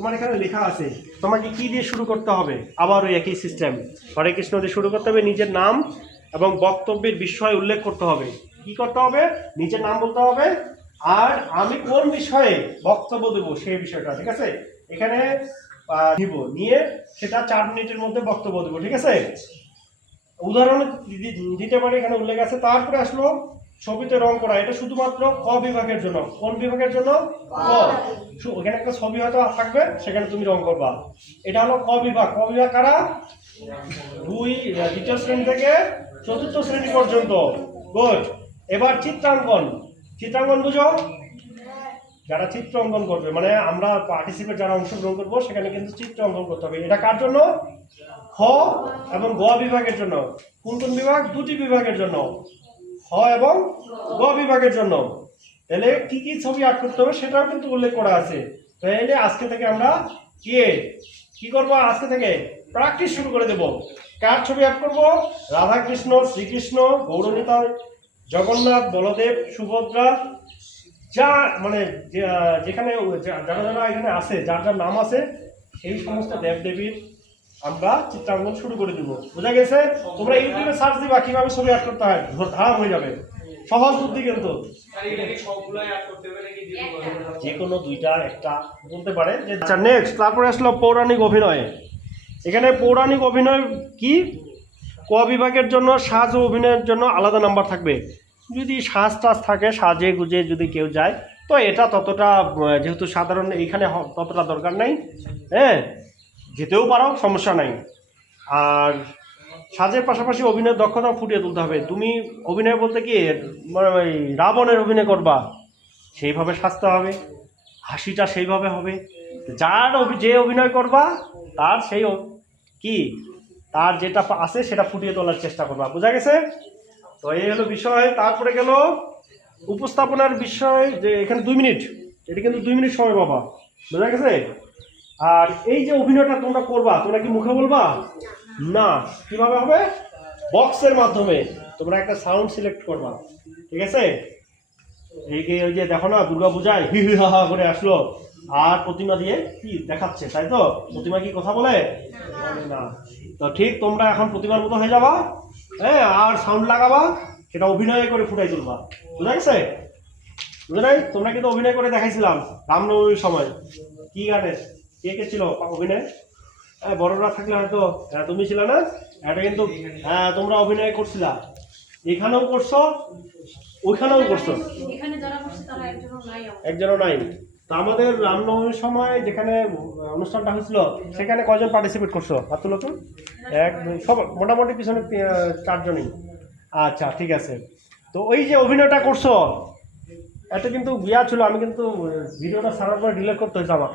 তোমার এখানে লেখা আছে তোমাকে কি দিয়ে শুরু করতে হবে, আবার ওই একই সিস্টেম, হরে কৃষ্ণ দিয়ে শুরু করতে হবে, নিজের নাম এবং বক্তব্যের বিষয় উল্লেখ করতে হবে। কি করতে হবে? নিজের নাম বলতে হবে আর আমি কোন বিষয়ে বক্তব্য দেবো সেই বিষয়টা, ঠিক আছে? এখানে নিব, নিয়ে সেটা 4 মিনিটের মধ্যে বক্তব্য দেবো, ঠিক আছে? উদাহরণ দিতে পারি, এখানে উল্লেখ আছে। তারপরে আসলো ছবিতে রং করা, এটা শুধুমাত্র ক বিভাগের জন্য। কোন বিভাগের জন্য? ক। ওখানে একটা ছবি হয়তো থাকবে, সেখানে তুমি রং করবা। এটা হলো ক বিভাগ। ক বিভাগ কারা? দ্বিতীয় শ্রেণী থেকে 4র্থ শ্রেণী পর্যন্ত। গুড। এবার চিত্রাঙ্কন। চিত্রাঙ্কন বুঝো? যারা চিত্র অঙ্কন করবে, মানে আমরা পার্টিসিপেট যারা অংশগ্রহণ করবো, সেখানে কিন্তু চিত্র অঙ্কন করতে হবে। এটা কার জন্য? খ এবং গ বিভাগের জন্য। কোন কোন বিভাগ? 2টি বিভাগের জন্য, খ এবং গ বিভাগের জন্য। তাহলে কি কি ছবি আর্ট করতে হবে সেটাও কিন্তু উল্লেখ করা আছে। তাহলে আজকে থেকে আমরা কি করব? আজকে থেকে প্র্যাকটিস শুরু করে দেব। কার ছবি আর্ট করব? রাধা কৃষ্ণ, শ্রীকৃষ্ণ, গৌরনিতাই, জগন্নাথ, বলদেব, সুভদ্রা, যা মানে যেখানে যারা যারা এখানে আছে, যার যার নাম আছে, সেই সমস্ত দেবদেবীর আমরা চিত্রাঙ্কন শুরু করে দেবো। বোঝা গেছে? তোমরা ইউটিউবে সার্চ দিবা কিভাবে ছবি আর্ট করতে হয়, ধারা হয়ে যাবে। সহজ বুদ্ধি কিন্তু। যে কোনো 2টা 1টা বলতে পারে যে। আচ্ছা, নেক্সট তারপরে আসলো পৌরাণিক অভিনয়। এখানে পৌরাণিক অভিনয় কি? ক বিভাগের জন্য সাজ ও অভিনয়ের জন্য আলাদা নাম্বার থাকবে। যদি সাজ টাজ থাকে, সাজে গুজে যদি কেউ যায়, তো এটা ততটা, যেহেতু সাধারণ এইখানে ততটা দরকার নাই, হ্যাঁ, যেতেও পারো, সমস্যা নাই। আর সাজের পাশাপাশি অভিনয়ের দক্ষতা ফুটিয়ে তুলতে হবে। তুমি অভিনয় বলতে কি মানে ওই রাবণের অভিনয় করবা, সেইভাবে সাজতে হবে, হাসিটা সেইভাবে হবে। যে অভিনয় করবা তার সেই কি তার যেটা আছে সেটা ফুটিয়ে তোলার চেষ্টা করবা। বোঝা গেছে? তো এই হলো বিষয়। তারপরে গেল উপস্থাপনার বিষয়, যে এখানে 2 মিনিট, এটা কিন্তু 2 মিনিট সময় পাবা। বোঝা গেছে? আর এই যে অভিনয়টা তোমরা করবা, তোমরা কি মুখে বলবা না? কিভাবে হবে? বক্সের মাধ্যমে তোমরা একটা সাউন্ড সিলেক্ট করবা, ঠিক আছে? ওই যে দেখো না, দুর্গা পূজায় হি হি হা হা করে আসলো, আর প্রতিমা দিয়ে কি দেখাচ্ছে, তাই তো? প্রতিমা কি কথা বলে না? তো ঠিক তোমরা এখন প্রতিমার মতো হয়ে যাবা, হ্যাঁ, আর সাউন্ড লাগাবা, সেটা অভিনয় করে ফুটাই তুলবা। বুঝা গেছে? বুঝে নাই? তোমরা কিন্তু অভিনয় করে দেখাইছিলাম রামনবমীর সময়। কি গানে কে কে ছিল অভিনয়? হ্যাঁ, বড়রা থাকলে হয়তো তুমি ছিল না, এটা কিন্তু হ্যাঁ তোমরা অভিনয় করছিলা, এখানেও করছো, ওইখানেও করছো, একজনও নাই। তা আমাদের রামনবমীর সময় যেখানে অনুষ্ঠানটা হয়েছিল, সেখানে কয়জন পার্টিসিপেট করছো? হাত তুলো তো। 1 2 সব মোটামুটি পিছনে 4 জনই। আচ্ছা, ঠিক আছে। তো ওই যে অভিনয়টা করছো, এটা কিন্তু ছিল, আমি কিন্তু ভিডিওটা ছাড়ার পর ডিলিট করতে হয়েছে আমার।